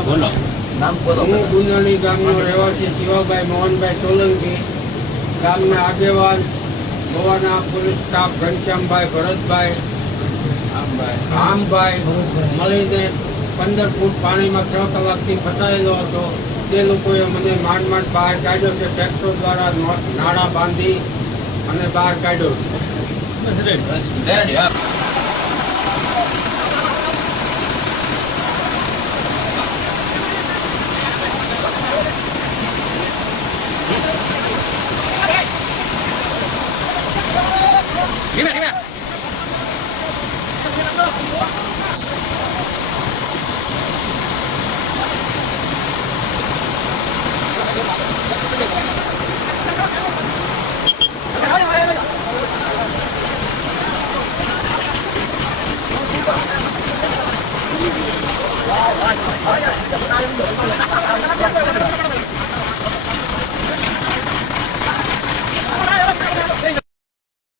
બોલો. નામ બોલો. હું ગુંદરણી ગામનો રહેવાસી શિવાભાઈ મોહનભાઈ સોલંકી, ગામના આગેવાન ગોવાના પોલીસ સ્ટાફ ઘનશ્યામભાઈ ભરતભાઈ રામભાઈ મળીને 15 ફૂટ પાણીમાં 6 કલાકથી ફસાયેલો હતો. તે લોકોએ મને માંડ બહાર કાઢ્યો છે. ટ્રેક્ટર દ્વારા નાળા બાંધી અને બહાર કાઢ્યો. બસ રેડી. ધીમે ધીમે